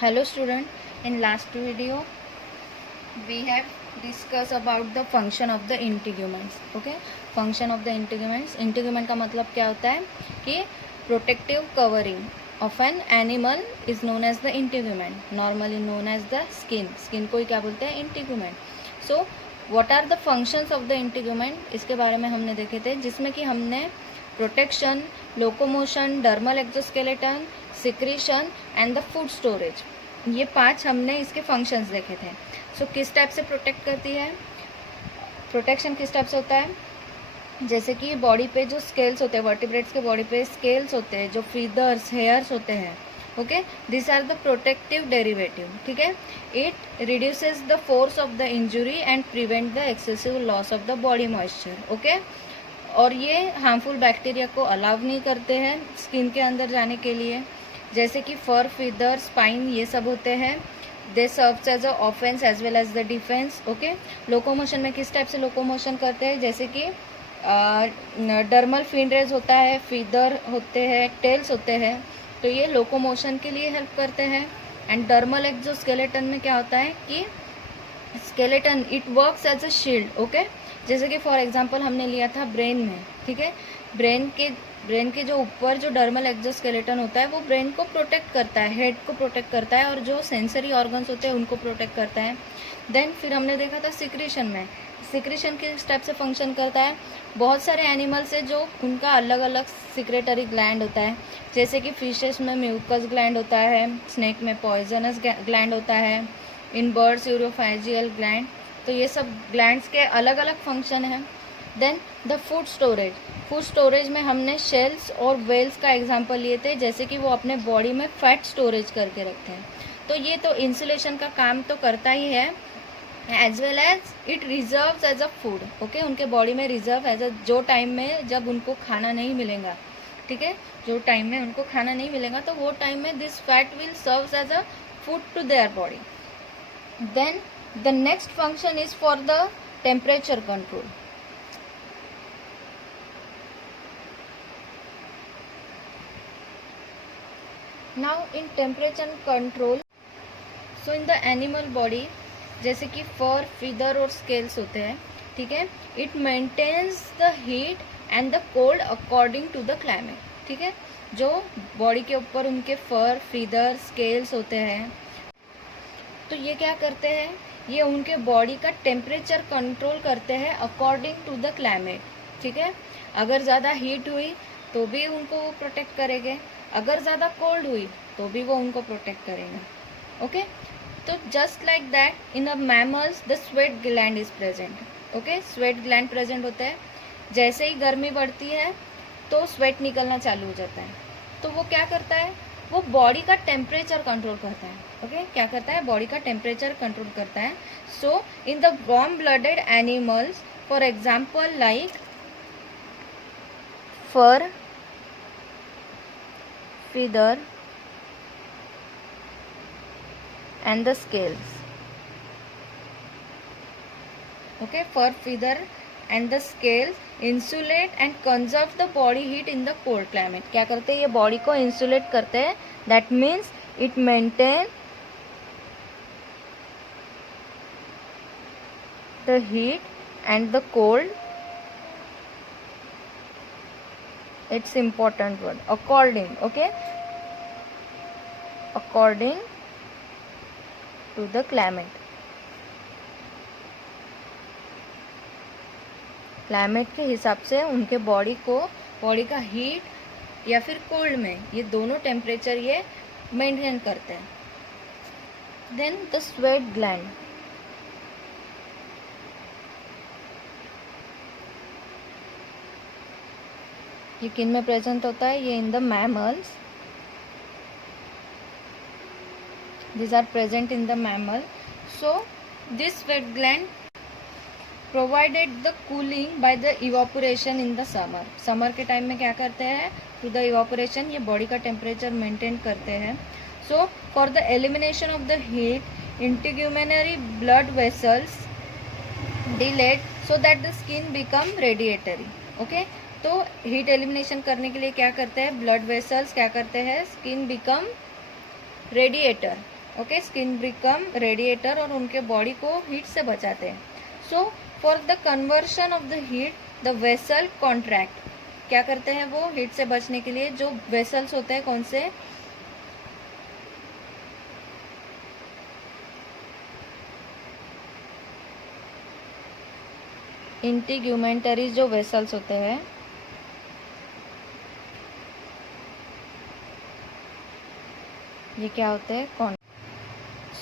Hello student, in last video we have discussed about the function of the integuments. Okay, function of the integuments. Integument का मतलब क्या होता है कि protective covering of an animal is known as the integument, normally known as the skin. Skin को ही क्या बोलते हैं? integument. So what are the functions of the integument? इसके बारे में हमने देखे थे, जिसमें कि हमने protection, locomotion, dermal exoskeleton, secretion and the food storage, ये 5 हमने इसके फंक्शंस देखे थे. सो किस टाइप से प्रोटेक्ट करती है? प्रोटेक्शन किस टाइप से होता है? जैसे कि बॉडी पे जो स्केल्स होते हैं, वर्टिब्रेट्स के बॉडी पे स्केल्स होते हैं, जो फीदर्स, हेयर्स होते हैं, okay, this are the protective derivative. ठीक है, it reduces the force of the injury and prevent the excessive loss of the body moisture. Okay, और ये हार्मफुल बैक्टीरिया को अलाउ नहीं करते हैं स्किन के अंदर जाने के लिए, जैसे कि फर, फीदर, स्पाइन, ये सब होते हैं. They serves as a offence as well as the defence. Okay, locomotion में किस टाइप से लोकोमोशन करते हैं? जैसे कि डर्मल फिनरेज होता है, फीदर होते हैं, टेल्स होते हैं, तो ये लोकोमोशन के लिए हेल्प करते हैं. एंड डर्मल एक्सोस्केलेटन में क्या होता है कि skeleton it works as a shield. Okay, जैसे कि फॉर एग्जांपल हमने लिया था ब्रेन में. ठीक है, ब्रेन के जो ऊपर जो डर्मल एक्सोस्केलेटन होता है वो ब्रेन को प्रोटेक्ट करता है, हेड को प्रोटेक्ट करता है, और जो सेंसरी ऑर्गन्स होते हैं उनको प्रोटेक्ट करता है. देन फिर हमने देखा था सिक्रीशन में. सिक्रीशन किस टाइप से फंक्शन करता है? बहुत सारे एनिमल्स है जो उनका अलग अलग सिक्रेटरी ग्लैंड होता है, जैसे कि फिशेस में म्यूकस ग्लैंड होता है, स्नेक में पॉइजनस ग्लैंड होता है, इन बर्ड्स यूरोफेजियल ग्लैंड. तो ये सब ग्लैंड्स के अलग अलग फंक्शन हैं. Then the food storage. Food storage में हमने शेल्स और वेल्स का एग्जांपल लिए थे, जैसे कि वो अपने बॉडी में फैट स्टोरेज करके रखते हैं. तो ये तो इंसुलेशन का काम तो करता ही है, as well as it reserves as a food. Okay, उनके बॉडी में रिजर्व एज अ, जो टाइम में जब उनको खाना नहीं मिलेगा, ठीक है, जो टाइम में उनको खाना नहीं मिलेगा तो वो टाइम में this fat will serves as a food to their body. Then the next function is for the temperature control. Now in temperature control, so in the animal body, जैसे कि फर, फीदर और स्केल्स होते हैं, ठीक है, it maintains the heat and the cold according to the climate. ठीक है, जो बॉडी के ऊपर उनके फर, फीदर, स्केल्स होते हैं, तो ये क्या करते हैं? ये उनके बॉडी का टेम्परेचर कंट्रोल करते हैं अकॉर्डिंग टू द क्लाइमेट. ठीक है, अगर ज़्यादा हीट हुई तो भी उनको वो प्रोटेक्ट करेंगे, अगर ज़्यादा कोल्ड हुई तो भी वो उनको प्रोटेक्ट करेंगे. ओके, तो just like that in a mammals the sweat gland is present. Okay, sweat gland present होता है. जैसे ही गर्मी बढ़ती है तो स्वेट निकलना चालू हो जाता है, तो वो क्या करता है? वो बॉडी का टेम्परेचर कंट्रोल करता है. ओके, क्या करता है? बॉडी का टेम्परेचर कंट्रोल करता है. So in the warm blooded animals, for example like fur, feather and the scales. Okay, fur, feather and the scales insulate and conserve the body heat in the cold climate. क्या करते हैं? ये body को insulate करते हैं. That means it maintain the heat and the cold. It's important word, according. Okay, according to the climate. Climate के हिसाब से उनके बॉडी को, बॉडी का हीट या फिर कोल्ड में, ये दोनों टेम्परेचर ये मेंटेन करते हैं. Then the sweat gland. ये किन में प्रेजेंट होता है? ये in the mammals. these are present in the mammal. So this sweat gland provided the cooling by the evaporation in the summer. Summer के टाइम में क्या करते हैं? through the evaporation ये बॉडी का टेम्परेचर मेंटेन करते हैं. So for the elimination of the heat, integumentary blood vessels dilate so that the skin become radiatory. Okay, तो हीट एलिमिनेशन करने के लिए क्या करते हैं? ब्लड वेसल्स क्या करते हैं? Skin become radiator. Okay, skin become radiator और उनके बॉडी को हीट से बचाते हैं. So for the conversion of the heat the vessel contract. क्या करते हैं वो हीट से बचने के लिए? जो वेसल्स होते हैं कौन से? इंटीग्यूमेंटरी जो वेसल्स होते हैं ये क्या होते हैं?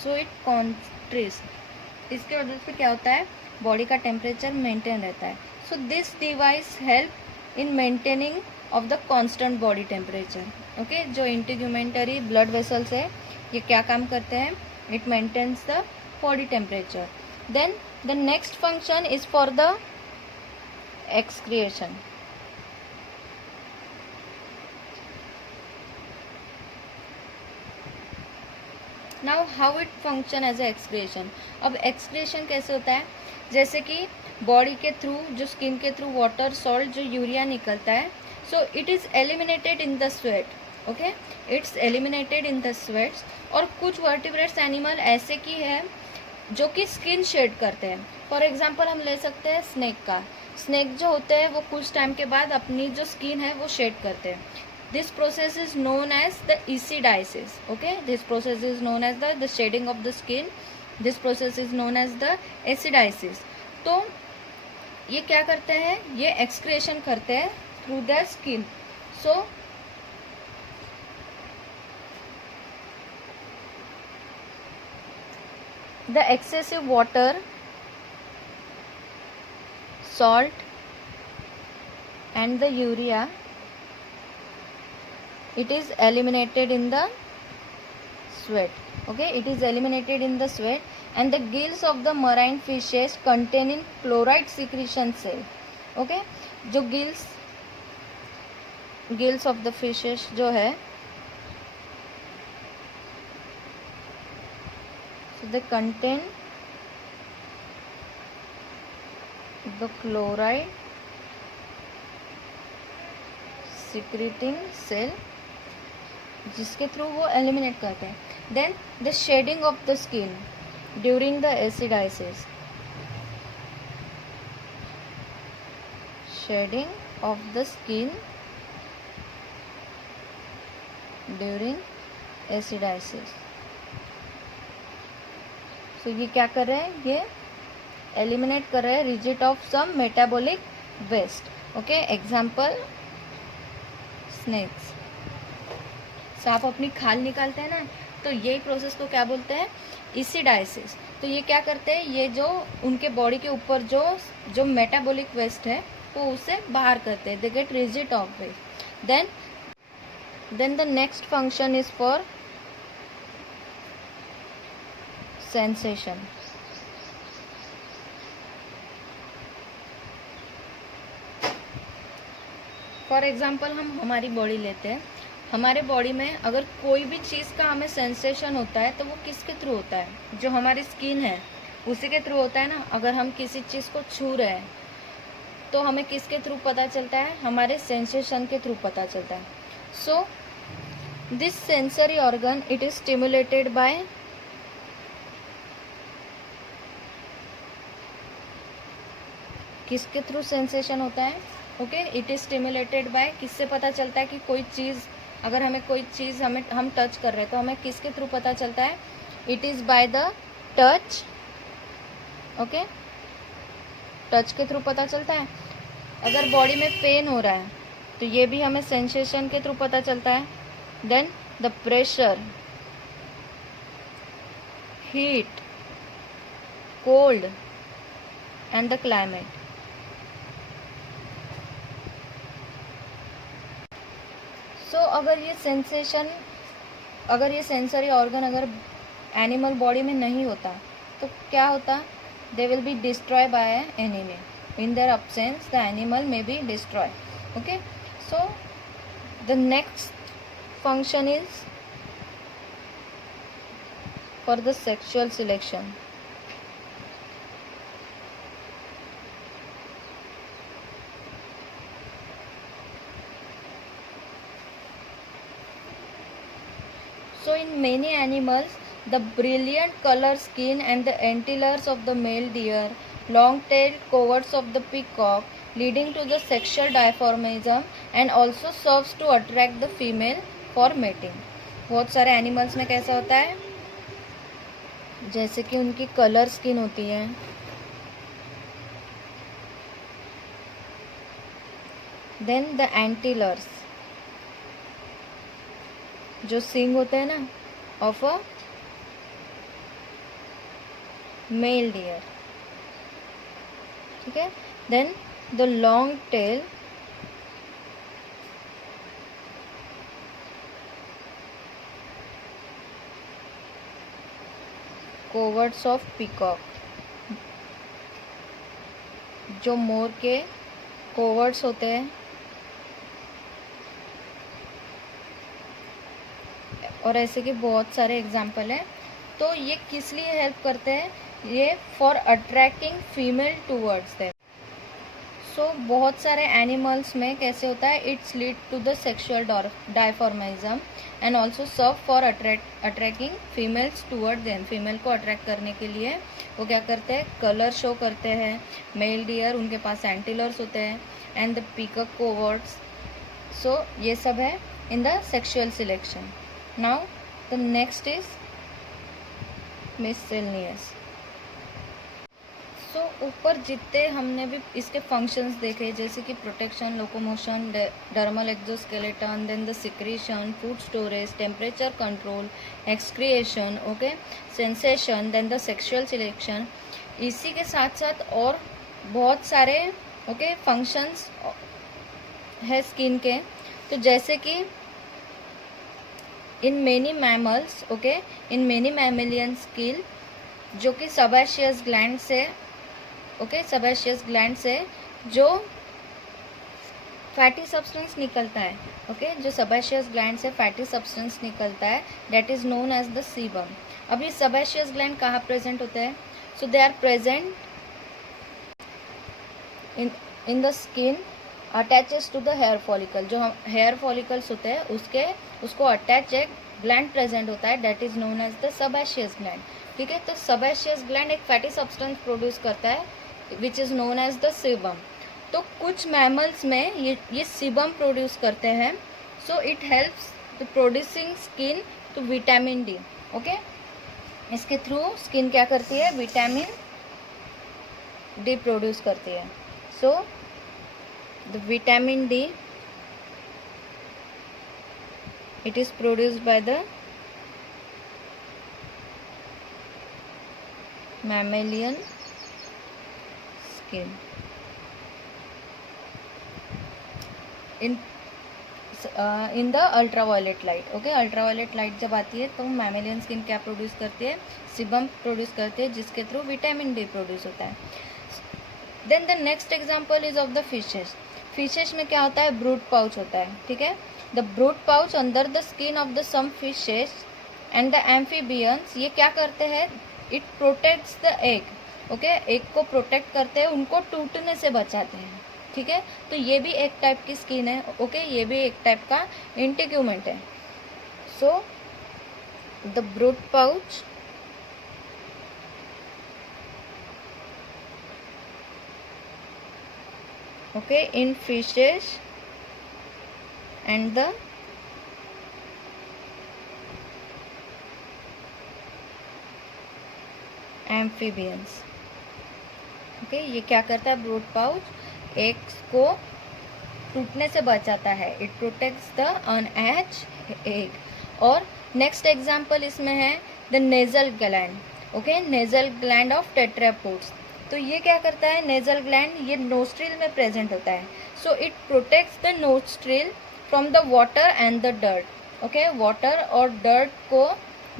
So it contrast. इसके वजह से क्या होता है? बॉडी का टेम्परेचर मेंटेन रहता है. So this device help in maintaining of the constant body temperature. Okay, जो इंटीग्यूमेंटरी ब्लड वेसल्स है ये क्या काम करते हैं? It maintains the body temperature. Then the next function is for the excretion. Now how it function as a excretion. अब excretion कैसे होता है? जैसे कि बॉडी के थ्रू, जो स्किन के थ्रू वाटर, सॉल्ट, जो यूरिया निकलता है, so it is eliminated in the sweat. Okay, it's eliminated in the sweats. और कुछ वर्टिब्रेट्स एनिमल ऐसे की है जो कि स्किन शेड करते हैं. फॉर एग्जाम्पल हम ले सकते हैं स्नेक का. स्नेक जो होते हैं वो कुछ टाइम के बाद अपनी जो स्किन है वो शेड करते हैं. This process is known as the ecdysis. Okay, this process is known as the shedding of the skin. This process is known as the ecdysis. तो ये क्या करते हैं? ये एक्सक्रेशन करते हैं through the skin. So the excessive water, salt and the urea, it is eliminated in the sweat. Okay, it is eliminated in the sweat and the gills of the marine fishes containing chloride secretion cell. Okay, जो gills of the fishes जो है, so they contain the chloride secreting cell जिसके through वो eliminate करते हैं. Then the shedding of the skin during the ecdysis. Shedding of the skin during ecdysis. तो ये क्या कर रहे हैं? ये एलिमिनेट कर रहे हैं rid of some metabolic waste. Okay, example snakes. सांप अपनी खाल निकालते हैं ना, तो यही प्रोसेस को क्या बोलते हैं? एसिडाइसिस. तो ये क्या करते हैं? ये जो उनके बॉडी के ऊपर जो मेटाबॉलिक वेस्ट है वो उसे बाहर करते हैं. They get rid of waste. Then the next function is for sensation. For example हम हमारी बॉडी लेते हैं. हमारे बॉडी में अगर कोई भी चीज़ का हमें सेंसेशन होता है तो वो किसके थ्रू होता है? जो हमारी स्किन है उसी के थ्रू होता है ना. अगर हम किसी चीज़ को छू रहे हैं तो हमें किसके थ्रू पता चलता है? हमारे सेंसेशन के थ्रू पता चलता है. So this sensory organ it is stimulated by किसके थ्रू सेंसेशन होता है? Okay, it is stimulated by, किससे पता चलता है कि कोई चीज़, अगर हमें कोई चीज़ हम टच कर रहे हैं तो हमें किसके थ्रू पता चलता है? It is by the touch. Okay, touch के थ्रू पता चलता है. अगर बॉडी में पेन हो रहा है तो ये भी हमें सेंसेशन के थ्रू पता चलता है. Then the pressure, heat, cold and the climate. So अगर ये सेंसरी ऑर्गन अगर एनिमल बॉडी में नहीं होता तो क्या होता? They will be destroy by enemy. In their absence the animal may be destroy. Okay, so the next function is for the sexual selection. So in many animals the brilliant color skin and the antlers of the male deer, long-tailed coverts of the peacock, leading to the sexual dimorphism and also serves to attract the female for mating. बहुत सारे animals में कैसा होता है, जैसे कि उनकी colour skin होती है, देन द एंटीलर्स, जो सिंग होते हैं ना ऑफ अ मेल डियर, ठीक है, then the long tail, coverts of peacock, जो मोर के कोवर्ट्स होते हैं, और ऐसे के बहुत सारे एग्जाम्पल हैं. तो ये किस लिए हेल्प करते हैं, ये for attracting female towards them. So बहुत सारे एनिमल्स में कैसे होता है, it's lead to the sexual dimorphism and also serve for attracting females toward them. Female को अट्रैक्ट करने के लिए वो क्या करते हैं, कलर शो करते हैं. मेल डियर, उनके पास एंटीलर्स होते हैं, and the peacock coverts. So ये सब है in the sexual selection. Now the next is miscellaneous. So ऊपर जितने हमने भी इसके फंक्शंस देखे, जैसे कि protection, locomotion, dermal exoskeleton, then the secretion, food storage, temperature control, excretion, okay, sensation, then the sexual selection. इसी के साथ साथ और बहुत सारे ओके फंक्शंस है स्किन के. तो जैसे कि in many mammals, okay, in many mammalian skin, जो कि सबैशियस ग्लैंड से, ओके, सबैशियस ग्लैंड से जो फैटी सब्सटेंस निकलता है, ओके, जो सबैशियस ग्लैंड से फैटी सब्सटेंस निकलता है, that is known as the sebum. अब ये सबैशियस ग्लैंड कहाँ प्रेजेंट होते हैं, so they are present in the skin attaches to the hair follicle. जो हम हेयर फॉलिकल्स होते हैं उसको अटैच एक ग्लैंड प्रेजेंट होता है, that is known as the sebaceous gland. ठीक है, तो सबैशियस ग्लैंड एक फैटी सब्सटेंस प्रोड्यूस करता है which is known as the sebum. तो कुछ मैमल्स में ये सीबम प्रोड्यूस करते हैं. So it helps the producing skin to vitamin D. Okay, इसके थ्रू स्किन क्या करती है, विटामिन डी प्रोड्यूस करती है. So the vitamin D, it is produced by the mammalian skin. in the ultraviolet light. Okay, ultraviolet light जब आती है तो मैमेलियन स्किन क्या प्रोड्यूस करती है, सीबम प्रोड्यूस करती है, जिसके थ्रू विटामिन डी प्रोड्यूस होता है. Then the next example is of the fishes. Fishes में क्या होता है, ब्रूड पाउच होता है. ठीक है, the brood pouch under the skin of the some fishes and the amphibians, ये क्या करते हैं, it protects the egg. Okay, egg को प्रोटेक्ट करते हैं, उनको टूटने से बचाते हैं. ठीक है, तो ये भी एक टाइप की स्किन है. ओके, ये भी एक टाइप का इंटीग्यूमेंट है. So the brood pouch okay in fishes and the amphibians. Okay, ये क्या करता है, ब्रूड पाउच एग्स को टूटने से बचाता है. It protects the unhatched egg. और नेक्स्ट एग्जांपल इसमें है the nasal gland. Okay, nasal gland of tetrapods. तो ये क्या करता है, नेजल ग्लैंड, ये नोस्ट्रिल में प्रेजेंट होता है. So it protects the nostril from the water and the dirt. Okay, water और डर्ट को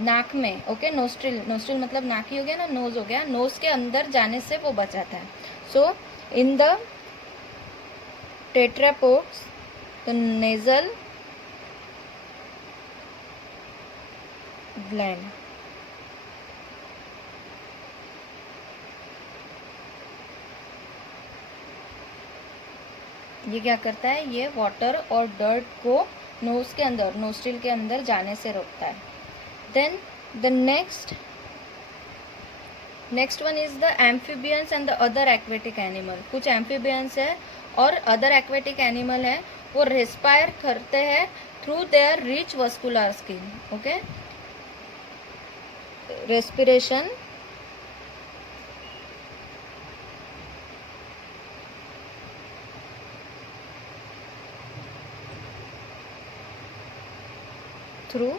नाक में, ओके, नोस्ट्रिल, नोस्ट्रिल मतलब नाक ही हो गया ना, नोज हो गया, नोज के अंदर जाने से वो बचाता है. So in the tetrapods the nasal gland, ये क्या करता है, ये वाटर और डर्ट को नोज के अंदर, नोस्ट्रिल के अंदर जाने से रोकता है. Then The next one is the amphibians and the other aquatic animal. कुछ amphibians है और other aquatic animal है, वो respire करते हैं through their rich vascular skin. Okay, respiration through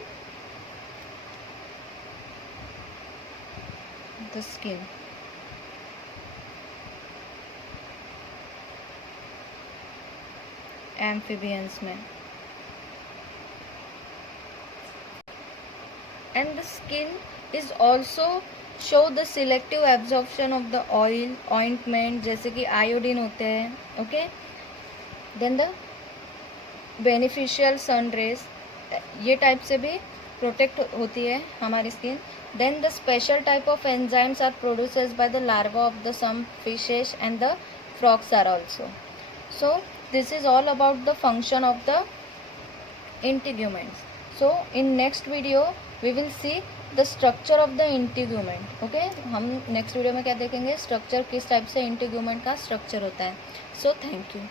the skin. Amphibians में. And the skin is also show the selective absorption of the oil, ointment, जैसे कि iodine होते हैं. Okay, then the beneficial sun rays, ये type से भी protect होती है हमारी skin. Then the special type of enzymes are produced by the larva of the some fishes and the frogs are also. So this is all about the function of the integuments. So in next video we will see the structure of the integument. Okay, हम next video में क्या देखेंगे, structure किस type से integument का structure होता है. So thank you.